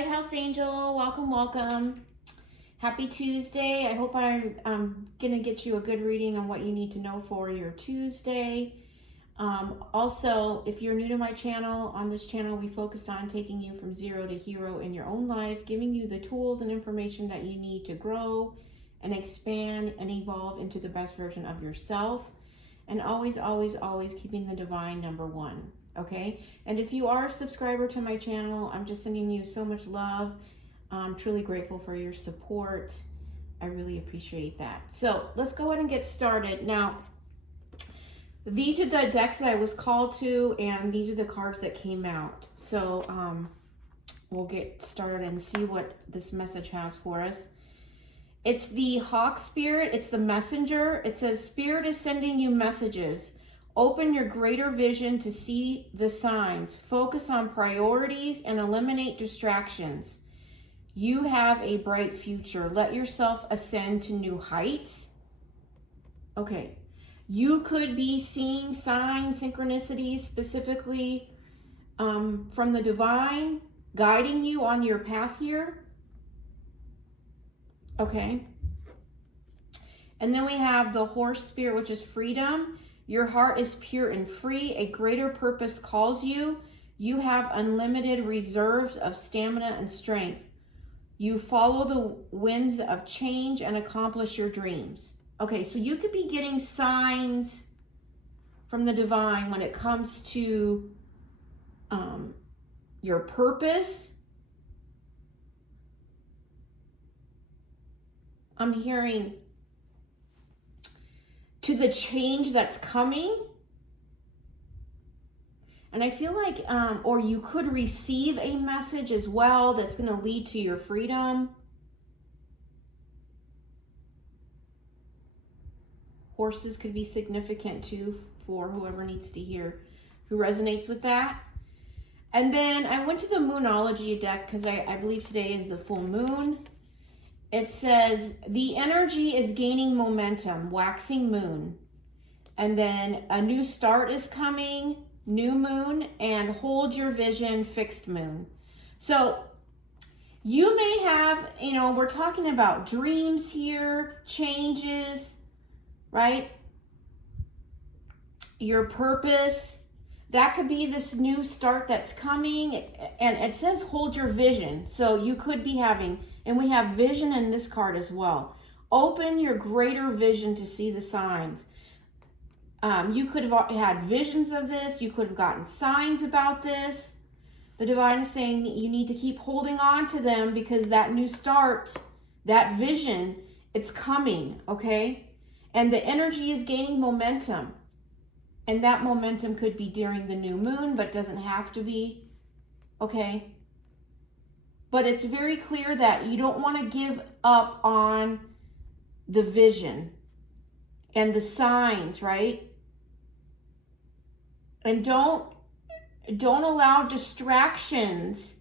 Lighthouse Angel. Welcome, welcome. Happy Tuesday. I hope I'm going to get you a good reading on what you need to know for your Tuesday. Also, if you're new to my channel, on this channel we focus on taking you from zero to hero in your own life, giving you the tools and information that you need to grow and expand and evolve into the best version of yourself. And always, always, always keeping the divine number one. Okay, and if you are a subscriber to my channel, I'm just sending you so much love. I'm truly grateful for your support. I really appreciate that. So let's go ahead and get started. Now, these are the decks that I was called to, and these are the cards that came out. So we'll get started and see what this message has for us. It's the Hawk Spirit. It's the messenger. It says, Spirit is sending you messages. Open your greater vision to see the signs. Focus on priorities and eliminate distractions. You have a bright future. Let yourself ascend to new heights. Okay. You could be seeing signs, synchronicities, specifically from the divine, guiding you on your path here. Okay. And then we have the Horse Spirit, which is freedom. Your heart is pure and free. A greater purpose calls you. You have unlimited reserves of stamina and strength. You follow the winds of change and accomplish your dreams. Okay, so you could be getting signs from the divine when it comes to your purpose. I'm hearing to the change that's coming. And I feel like, or you could receive a message as well that's going to lead to your freedom. Horses could be significant too for whoever needs to hear, who resonates with that. And then I went to the Moonology deck because I believe today is the full moon. It says, the energy is gaining momentum, waxing moon. And then a new start is coming, new moon, and hold your vision, fixed moon. So you may have, we're talking about dreams here, changes, right? Your purpose. That could be this new start that's coming. And it says hold your vision. So you could be having, and we have vision in this card as well. Open your greater vision to see the signs. You could have had visions of this. You could have gotten signs about this. The divine is saying you need to keep holding on to them because that new start, that vision, it's coming, okay? And the energy is gaining momentum. And that momentum could be during the new moon, but doesn't have to be, okay? But it's very clear that you don't want to give up on the vision and the signs, right? And don't allow distractions.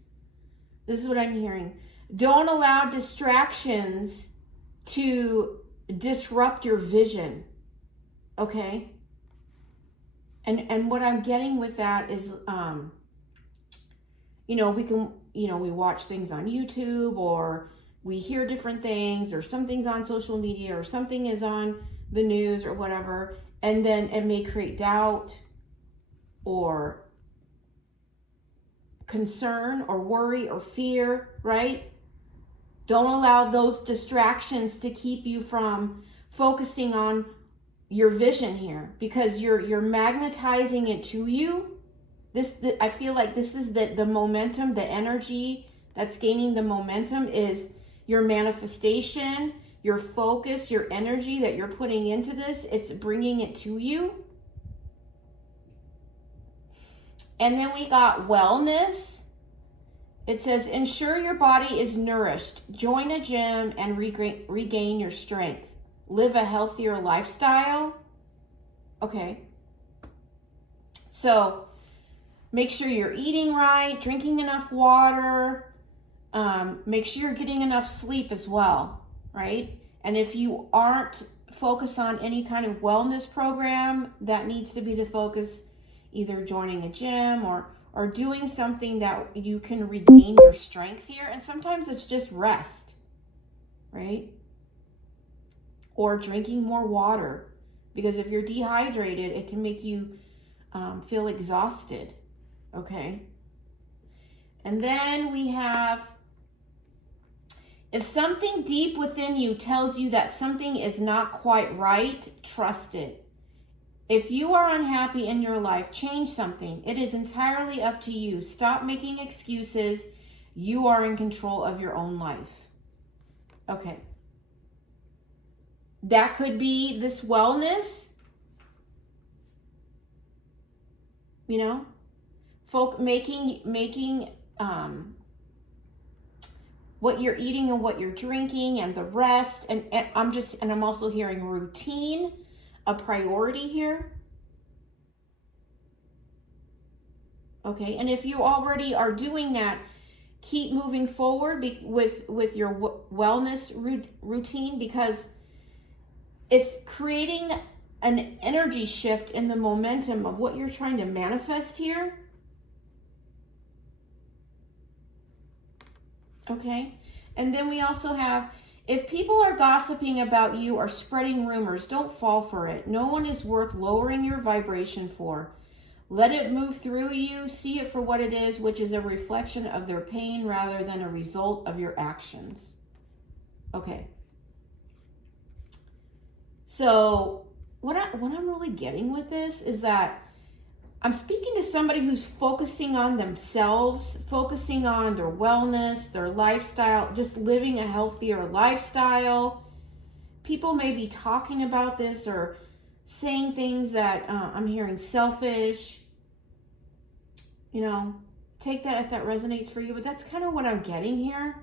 This is what I'm hearing. Don't allow distractions to disrupt your vision, okay? And what I'm getting with that is, we can, we watch things on YouTube, or we hear different things, or something's on social media, or something is on the news or whatever, and then it may create doubt or concern or worry or fear, right? Don't allow those distractions to keep you from focusing on your vision here, because you're magnetizing it to you. I feel like this is the momentum, the energy that's gaining the momentum is your manifestation, your focus, your energy that you're putting into this. It's bringing it to you. And then we got wellness. It says, ensure your body is nourished. Join a gym and regain your strength. Live a healthier lifestyle. Okay. So make sure you're eating right, drinking enough water. Make sure you're getting enough sleep as well, right? And if you aren't focused on any kind of wellness program, that needs to be the focus, either joining a gym or are doing something that you can regain your strength here. And sometimes it's just rest, right? Or drinking more water. Because if you're dehydrated, it can make you feel exhausted, okay? And then we have, if something deep within you tells you that something is not quite right, trust it. If you are unhappy in your life, change something. It is entirely up to you. Stop making excuses. You are in control of your own life. Okay. That could be this wellness. You know, making what you're eating and what you're drinking and the rest. And I'm also hearing routine, a priority here. Okay, and if you already are doing that, keep moving forward with your wellness routine, because it's creating an energy shift in the momentum of what you're trying to manifest here. Okay, and then we also have, if people are gossiping about you or spreading rumors, don't fall for it. No one is worth lowering your vibration for. Let it move through you. See it for what it is, which is a reflection of their pain rather than a result of your actions. Okay. So what I'm really getting with this is that I'm speaking to somebody who's focusing on themselves, focusing on their wellness, their lifestyle, just living a healthier lifestyle. People may be talking about this or saying things that I'm hearing selfish. You know, take that if that resonates for you, but that's kind of what I'm getting here.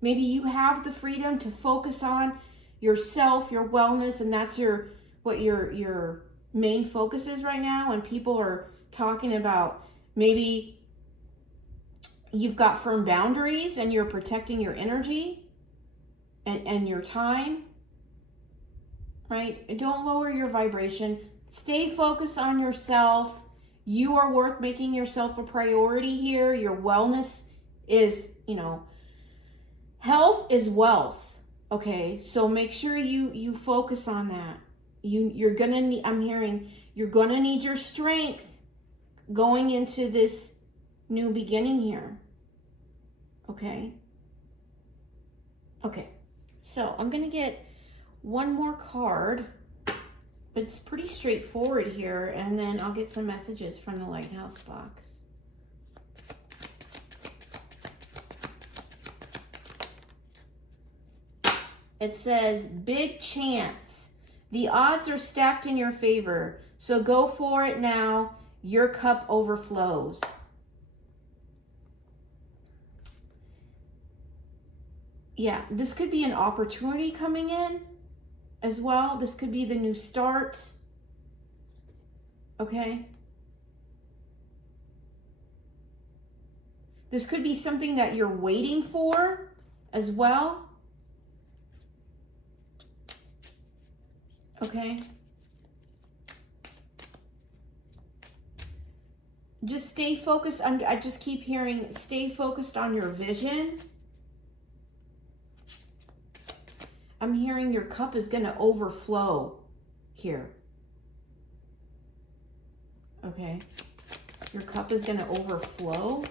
Maybe you have the freedom to focus on yourself, your wellness, and that's what your main focus is right now. And people are talking about, maybe you've got firm boundaries and you're protecting your energy and your time, right? Don't lower your vibration. Stay focused on yourself. You are worth making yourself a priority here. Your wellness is, health is wealth. Okay, so make sure you focus on that. You're gonna need, I'm hearing, you're gonna need your strength going into this new beginning here. Okay. Okay, so I'm gonna get one more card, but it's pretty straightforward here, and then I'll get some messages from the Lighthouse box. It says, big chance. The odds are stacked in your favor, so go for it now. Your cup overflows. Yeah, this could be an opportunity coming in as well. This could be the new start. Okay. This could be something that you're waiting for as well. Okay. Just stay focused on, I just keep hearing, stay focused on your vision. I'm hearing your cup is going to overflow here. Okay. Your cup is going to overflow.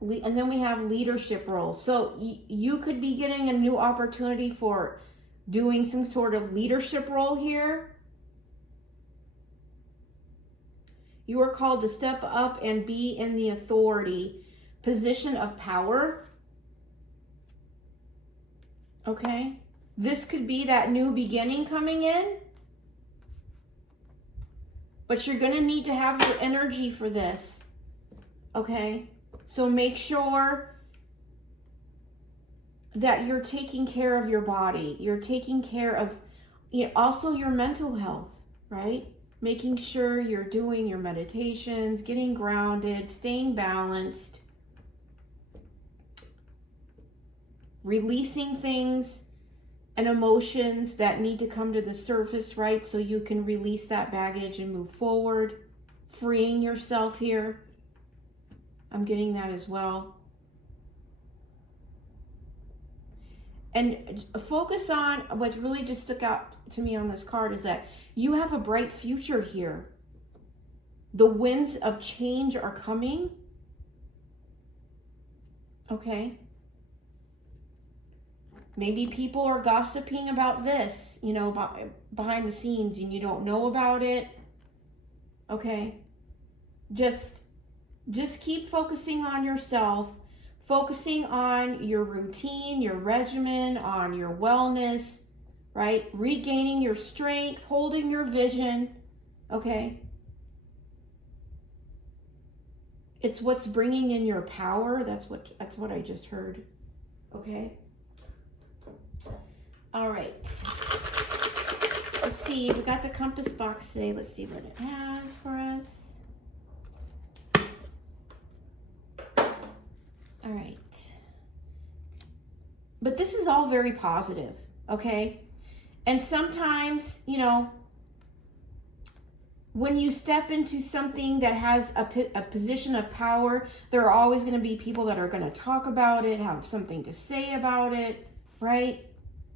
And then we have leadership roles. So you could be getting a new opportunity for doing some sort of leadership role here. You are called to step up and be in the authority position of power. Okay. This could be that new beginning coming in. But you're going to need to have your energy for this. Okay. So make sure that you're taking care of your body. You're taking care of also your mental health, right? Making sure you're doing your meditations, getting grounded, staying balanced, releasing things and emotions that need to come to the surface, right? So you can release that baggage and move forward, freeing yourself here. I'm getting that as well. And focus on what's really just stuck out to me on this card is that you have a bright future here. The winds of change are coming. Okay. Maybe people are gossiping about this, you know, behind the scenes, and you don't know about it. Okay. Just keep focusing on yourself, focusing on your routine, your regimen, on your wellness, right? Regaining your strength, holding your vision. Okay. It's what's bringing in your power. That's what I just heard. Okay. All right. Let's see. We got the compass box today. Let's see what it has for us. All right. But this is all very positive, okay? And sometimes, you know, when you step into something that has a position of power, there are always going to be people that are going to talk about it, have something to say about it, right?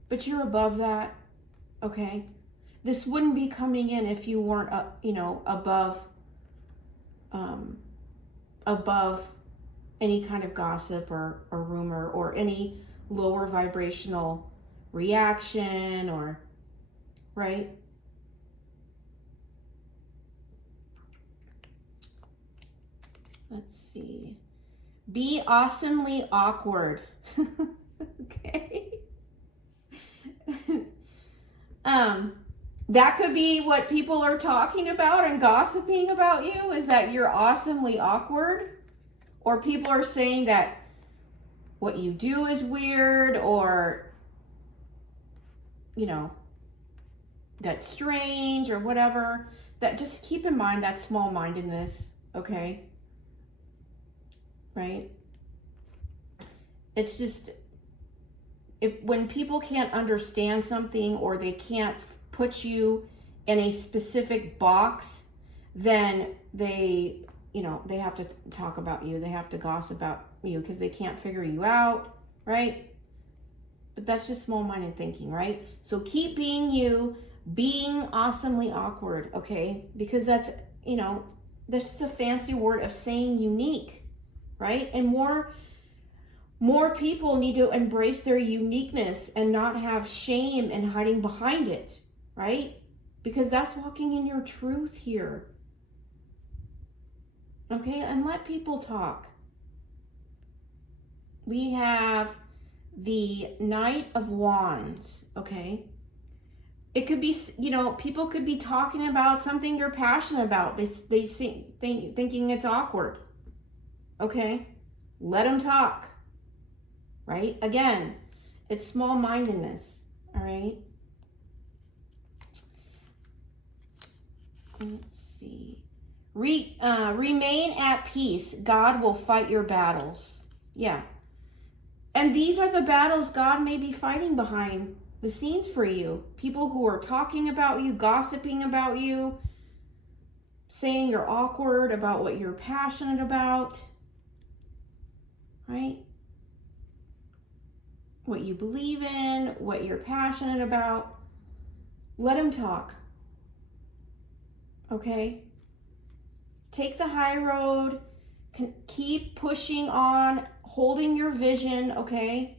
But you're above that, okay? This wouldn't be coming in if you weren't, you know, above any kind of gossip or rumor or any lower vibrational reaction or, right? Let's see. Be awesomely awkward. Okay. That could be what people are talking about and gossiping about you, is that you're awesomely awkward. Or people are saying that what you do is weird, or, you know, that's strange or whatever. That, just keep in mind that small-mindedness, okay? Right? It's just, when people can't understand something or they can't put you in a specific box, then they, you know, they have to talk about you. They have to gossip about you because they can't figure you out, right? But that's just small-minded thinking, right? So keep being you, being awesomely awkward, okay? Because that's, you know, that's just a fancy word of saying unique, right? And more people need to embrace their uniqueness and not have shame and hiding behind it, right? Because that's walking in your truth here. Okay, and let people talk. We have the Knight of Wands, okay? It could be, you know, people could be talking about something you're passionate about. They thinking it's awkward, okay? Let them talk, right? Again, it's small-mindedness, all right? Let's see. Remain at peace. God will fight your battles. Yeah. And these are the battles God may be fighting behind the scenes for you. People who are talking about you, gossiping about you, saying you're awkward about what you're passionate about, right? What you believe in, what you're passionate about. Let them talk. Okay? Take the high road. Keep pushing on, holding your vision, okay?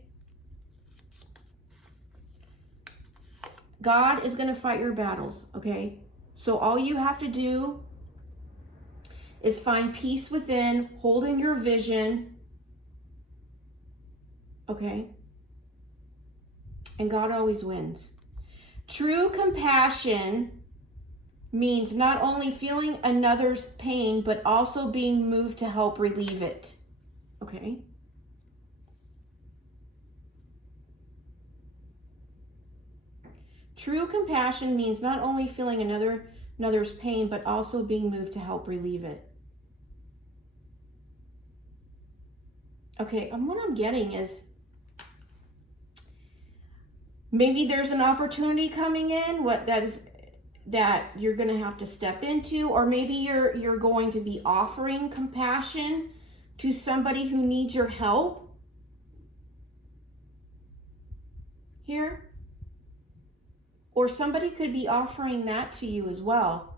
God is going to fight your battles, okay? So all you have to do is find peace within, holding your vision, okay? And God always wins. True compassion means not only feeling another's pain, but also being moved to help relieve it. Okay? True compassion means not only feeling another's pain, but also being moved to help relieve it. Okay, and what I'm getting is Maybe there's an opportunity coming in that you're going to have to step into, or maybe you're going to be offering compassion to somebody who needs your help here. Or somebody could be offering that to you as well.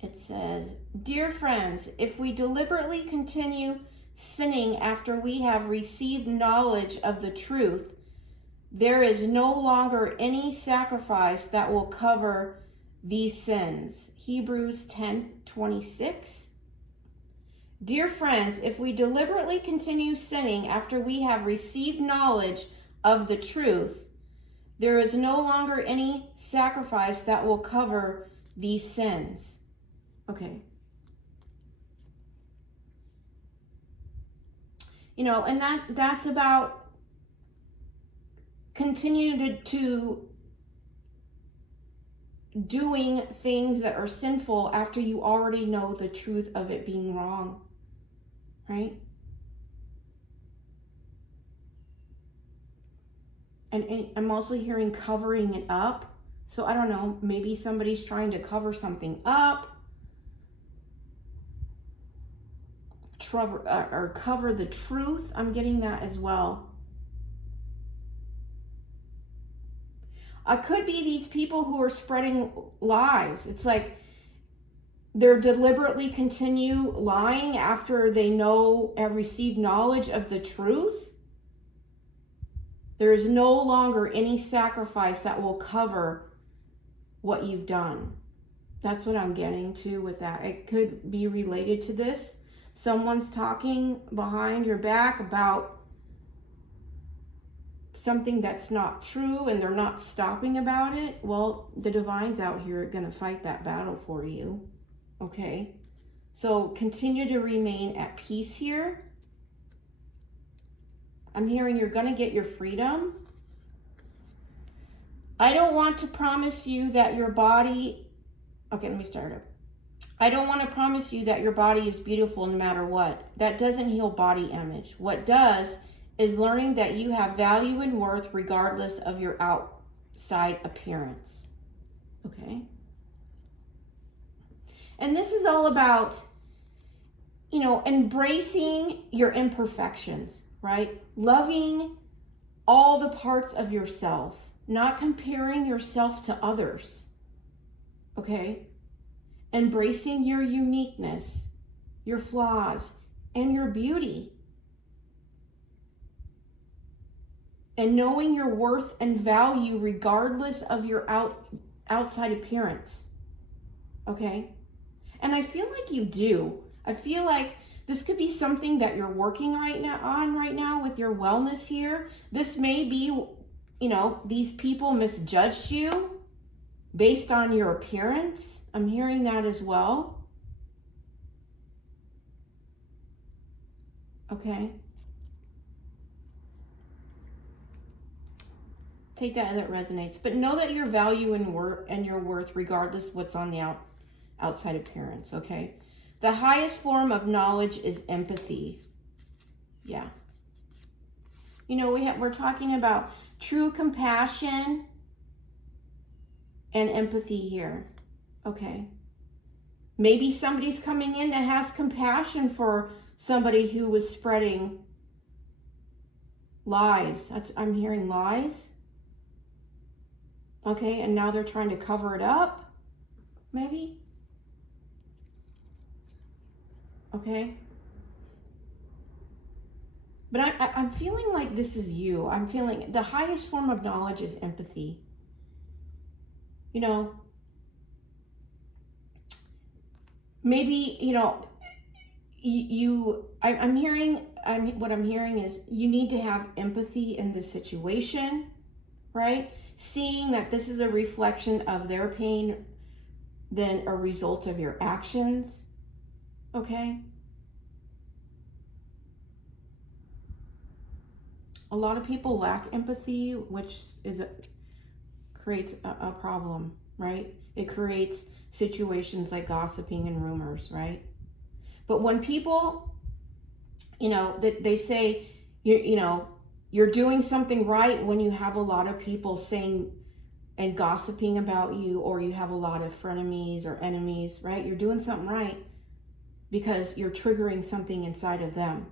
It says, "Dear friends, if we deliberately continue sinning after we have received knowledge of the truth, there is no longer any sacrifice that will cover these sins." Hebrews 10:26. "Dear friends, if we deliberately continue sinning after we have received knowledge of the truth, there is no longer any sacrifice that will cover these sins." Okay. You know, and that's about continuing to doing things that are sinful after you already know the truth of it being wrong. Right? And I'm also hearing covering it up. So I don't know, maybe somebody's trying to cover something up, or cover the truth. I'm getting that as well. Could be these people who are spreading lies. It's like they're deliberately continue lying after they have received knowledge of the truth. There is no longer any sacrifice that will cover what you've done. That's what I'm getting to with that. It could be related to this. Someone's talking behind your back about something that's not true and they're not stopping about it. Well, the divine's out here going to fight that battle for you. Okay? So continue to remain at peace here. I'm hearing you're going to get your freedom. I don't want to promise you that your body... Okay, let me start up. I don't want to promise you that your body is beautiful no matter what. That doesn't heal body image. What does is learning that you have value and worth regardless of your outside appearance. Okay? And this is all about, you know, embracing your imperfections, right? Loving all the parts of yourself, not comparing yourself to others. Okay? Embracing your uniqueness, your flaws, and your beauty. And knowing your worth and value regardless of your outside appearance. Okay? And I feel like you do. I feel like this could be something that you're working right now with your wellness here. This may be, you know, these people misjudged you based on your appearance. I'm hearing that as well. Okay. Take that resonates. But know that your value and your worth regardless what's on the outside appearance, okay? The highest form of knowledge is empathy. Yeah. You know, we're talking about true compassion and empathy here. Okay. Maybe somebody's coming in that has compassion for somebody who was spreading lies. I'm hearing lies. Okay, and now they're trying to cover it up, maybe. Okay. But I'm feeling like this is you. I'm feeling the highest form of knowledge is empathy. You know, maybe, you know, what I'm hearing is you need to have empathy in this situation, right? Seeing that this is a reflection of their pain than a result of your actions, okay? A lot of people lack empathy, which creates a problem, right? It creates situations like gossiping and rumors, right? But when people you know, that they say, you know, you're doing something right when you have a lot of people saying and gossiping about you, or you have a lot of frenemies or enemies, right? You're doing something right because you're triggering something inside of them,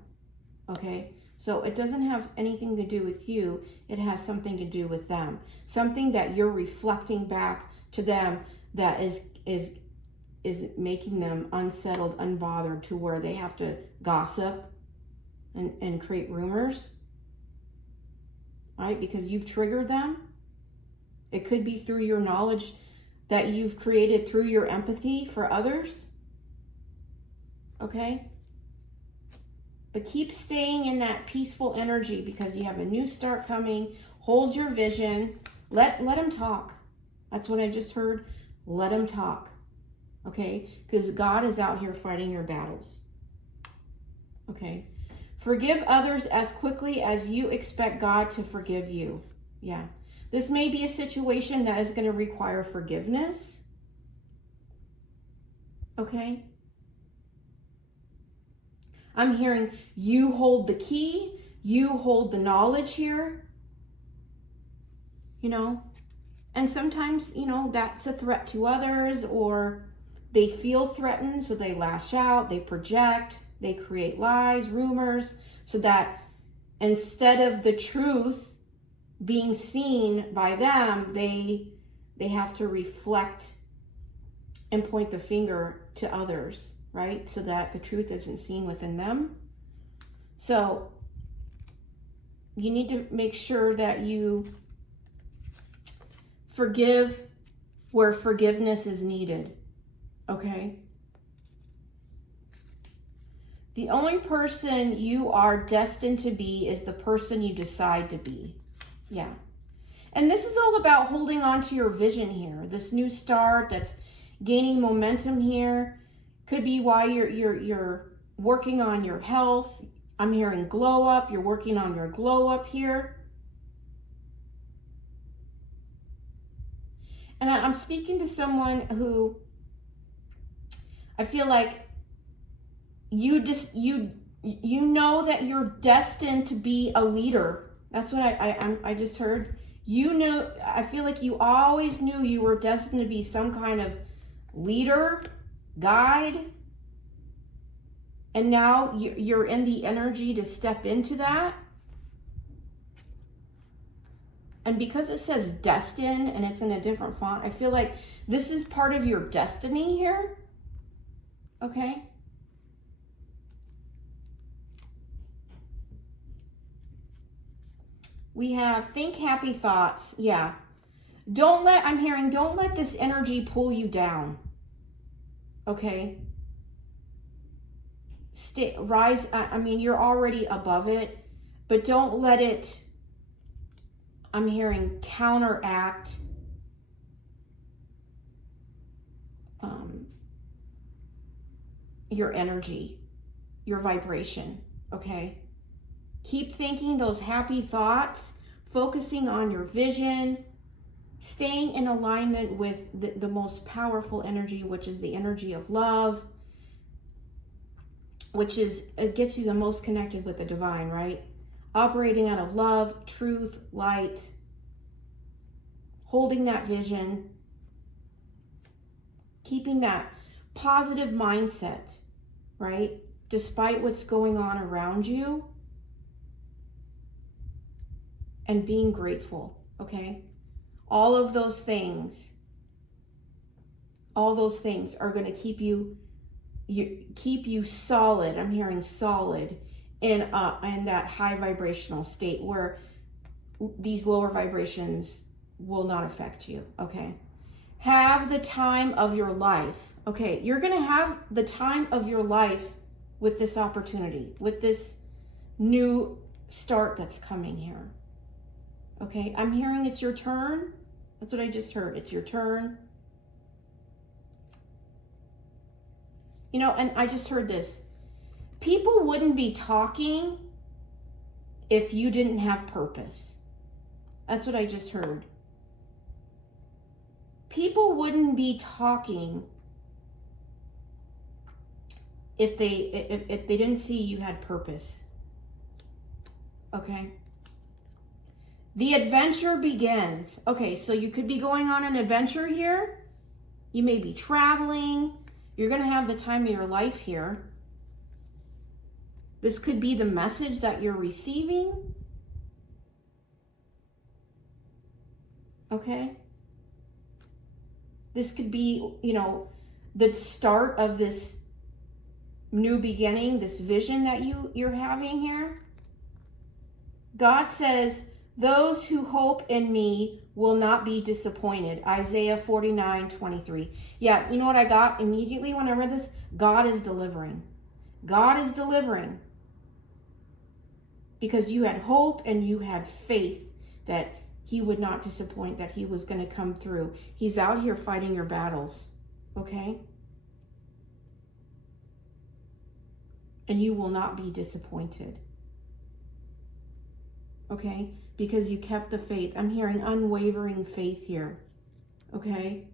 okay? So it doesn't have anything to do with you. It has something to do with them. Something that you're reflecting back to them that is making them unsettled, unbothered, to where they have to gossip and create rumors, right? Because you've triggered them. It could be through your knowledge that you've created through your empathy for others, okay? But keep staying in that peaceful energy, because you have a new start coming. Hold your vision. Let them talk. That's what I just heard. Let them talk, okay? Because God is out here fighting your battles, okay? Forgive others as quickly as you expect God to forgive you. Yeah. This may be a situation that is going to require forgiveness, okay? I'm hearing you hold the key, you hold the knowledge here, you know? And sometimes, you know, that's a threat to others, or they feel threatened, so they lash out, they project, they create lies, rumors, so that instead of the truth being seen by them, they have to reflect and point the finger to others, right? So that the truth isn't seen within them. So you need to make sure that you forgive where forgiveness is needed, okay? The only person you are destined to be is the person you decide to be. Yeah. And this is all about holding on to your vision here. This new start that's gaining momentum here could be why you're working on your health. I'm hearing glow up. You're working on your glow up here. And I'm speaking to someone who I feel like you know that you're destined to be a leader. That's what I just heard. You know, I feel like you always knew you were destined to be some kind of leader, guide. And now you're in the energy to step into that. And because it says destined and it's in a different font, I feel like this is part of your destiny here. Okay? We have think happy thoughts. Yeah. Don't let this energy pull you down. Okay? Rise. I mean, you're already above it, but don't let it, I'm hearing, counteract your energy, your vibration, okay? Keep thinking those happy thoughts, focusing on your vision, staying in alignment with the most powerful energy, which is the energy of love, which is, it gets you the most connected with the divine, right? Operating out of love, truth, light, holding that vision, keeping that positive mindset, right? Despite what's going on around you, and being grateful, okay? All those things are going to keep you solid. I'm hearing solid in that high vibrational state where these lower vibrations will not affect you, okay? Have the time of your life. Okay, you're going to have the time of your life with this opportunity, with this new start that's coming here. Okay, I'm hearing it's your turn. That's what I just heard. It's your turn. You know, and I just heard this. People wouldn't be talking if you didn't have purpose. That's what I just heard. People wouldn't be talking if they didn't see you had purpose. Okay. The adventure begins. Okay, so you could be going on an adventure here. You may be traveling. You're going to have the time of your life here. This could be the message that you're receiving. Okay. This could be, you know, the start of this new beginning, this vision that you're having here. God says, those who hope in me will not be disappointed. Isaiah 49:23. Yeah, you know what I got immediately when I read this? God is delivering. God is delivering. Because you had hope and you had faith that he would not disappoint, that he was going to come through. He's out here fighting your battles. Okay? And you will not be disappointed. Okay? Because you kept the faith. I'm hearing unwavering faith here. Okay?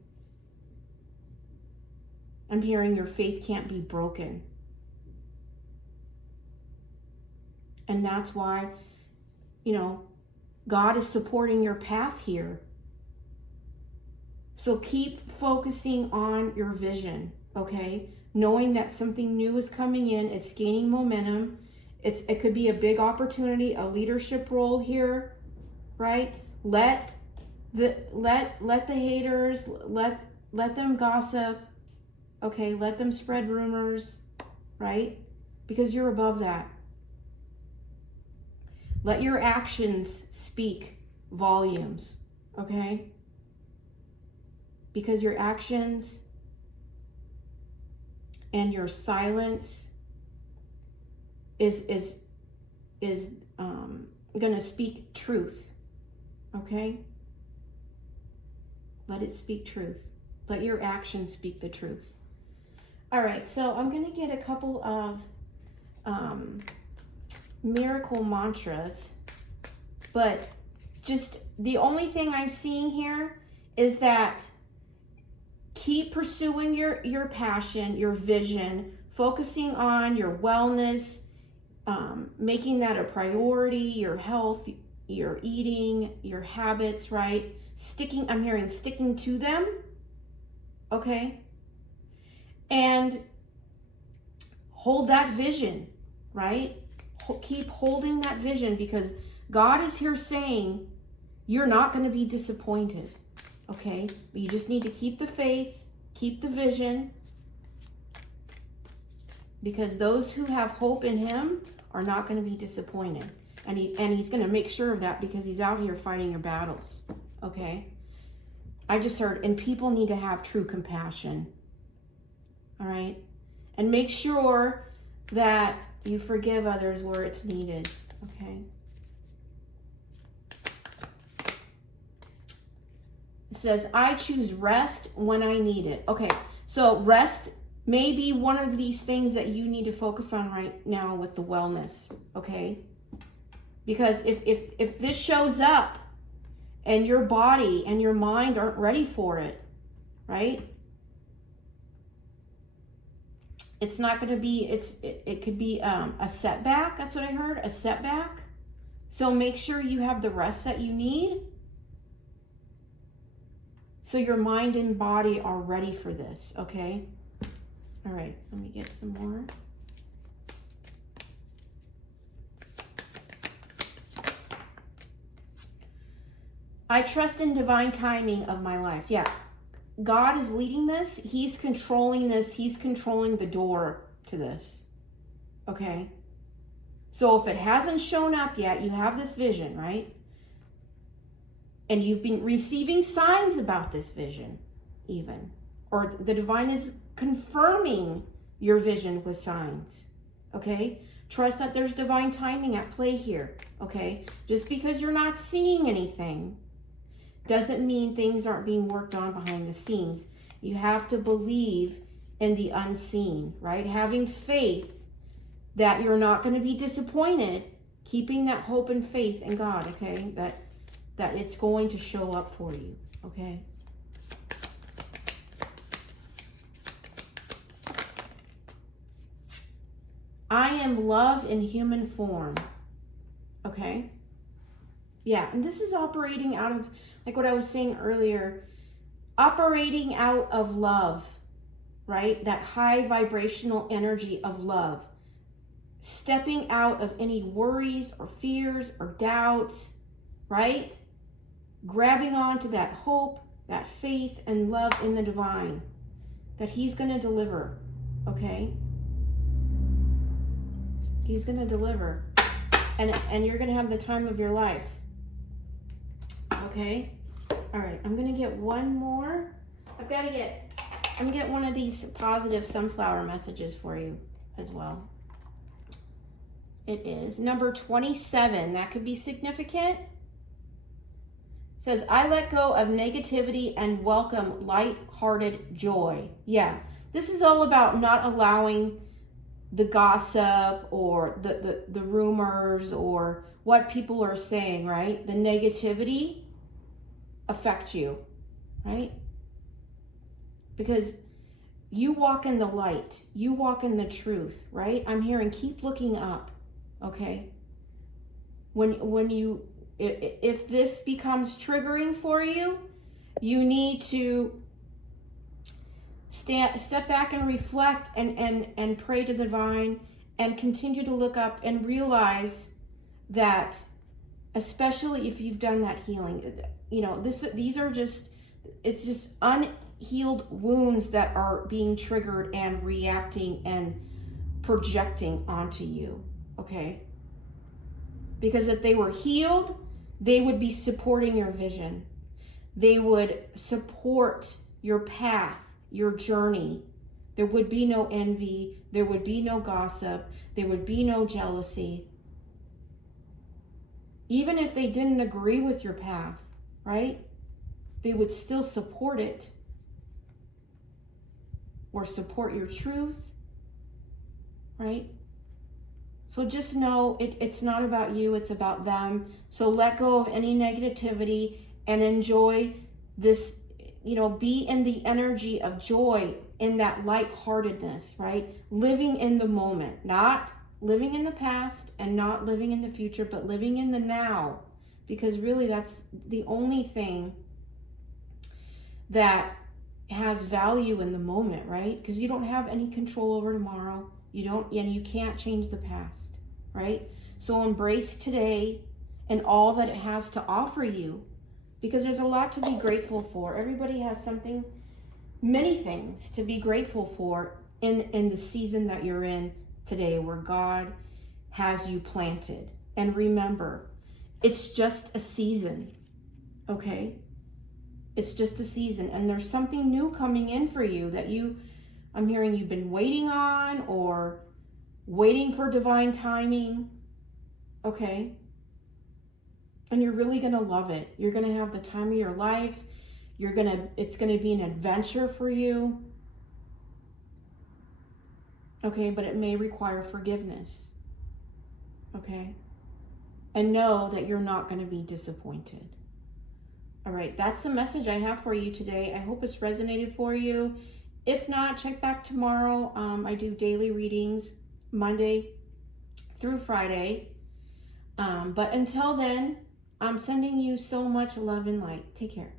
I'm hearing your faith can't be broken. And that's why, you know, God is supporting your path here. So keep focusing on your vision, okay? Knowing that something new is coming in, it's gaining momentum. It could be a big opportunity, a leadership role here, right? Let the haters, let them gossip, okay? Let them spread rumors, right? Because you're above that. Let your actions speak volumes, okay? Because your actions and your silence is going to speak truth, okay? Let it speak truth. Let your actions speak the truth. All right, so I'm going to get a couple of miracle mantras, but just the only thing I'm seeing here is that keep pursuing your passion, your vision, focusing on your wellness, making that a priority, your health, your eating, your habits, right? I'm hearing sticking to them, okay? And hold that vision, right? Keep holding that vision, because God is here saying you're not going to be disappointed, okay? But you just need to keep the faith, keep the vision, because those who have hope in him are not going to be disappointed. And he's going to make sure of that, because he's out here fighting your battles, okay? I just heard, and people need to have true compassion, all right? And make sure that you forgive others where it's needed, okay? It says, I choose rest when I need it. Okay, so rest may be one of these things that you need to focus on right now with the wellness, okay? Because if this shows up and your body and your mind aren't ready for it, right? It's not going to be, it could be a setback. That's what I heard, a setback. So make sure you have the rest that you need, so your mind and body are ready for this, okay? All right, let me get some more. I trust in divine timing of my life. Yeah. God is leading this. He's controlling this. He's controlling the door to this. Okay? So if it hasn't shown up yet, you have this vision, right? And you've been receiving signs about this vision, even. Or the divine is confirming your vision with signs. Okay? Trust that there's divine timing at play here. Okay? Just because you're not seeing anything doesn't mean things aren't being worked on behind the scenes. You have to believe in the unseen, right? Having faith that you're not going to be disappointed, keeping that hope and faith in God, okay? That it's going to show up for you, okay? I am love in human form. Okay? Yeah, and this is operating out of, like what I was saying earlier, operating out of love, right? That high vibrational energy of love. Stepping out of any worries or fears or doubts, right? Grabbing onto that hope, that faith and love in the divine that he's going to deliver, okay? He's going to deliver. And you're going to have the time of your life. Okay? All right, I'm going to get one more. I'm going to get one of these positive sunflower messages for you as well. It is number 27. That could be significant. It says, I let go of negativity and welcome light-hearted joy. Yeah, this is all about not allowing the gossip or the rumors or what people are saying, right? The negativity affect you, right? Because you walk in the light. You walk in the truth, right? I'm hearing keep looking up. Okay, when you, if this becomes triggering for you, you need to step back and reflect and pray to the divine and continue to look up and realize that, especially if you've done that healing, you know, these are just, it's just unhealed wounds that are being triggered and reacting and projecting onto you. Okay? Because if they were healed, they would be supporting your vision. They would support your path, your journey. There would be no envy. There would be no gossip. There would be no jealousy. Even if they didn't agree with your path, right? They would still support it or support your truth, right? So just know it's not about you, it's about them. So let go of any negativity and enjoy this, you know, be in the energy of joy, in that lightheartedness, right? Living in the moment, not living in the past and not living in the future, but living in the now. Because really that's the only thing that has value in the moment, right? Because you don't have any control over tomorrow. And you can't change the past, right? So embrace today and all that it has to offer you, because there's a lot to be grateful for. Everybody has something, many things to be grateful for in the season that you're in today, where God has you planted. And remember, it's just a season, okay? It's just a season, and there's something new coming in for you that I'm hearing you've been waiting on, or waiting for divine timing, okay? And you're really gonna love it. You're gonna have the time of your life. It's gonna be an adventure for you, okay? But it may require forgiveness, okay? And know that you're not gonna be disappointed. All right, that's the message I have for you today. I hope it's resonated for you. If not, check back tomorrow. I do daily readings Monday through Friday. But until then, I'm sending you so much love and light. Take care.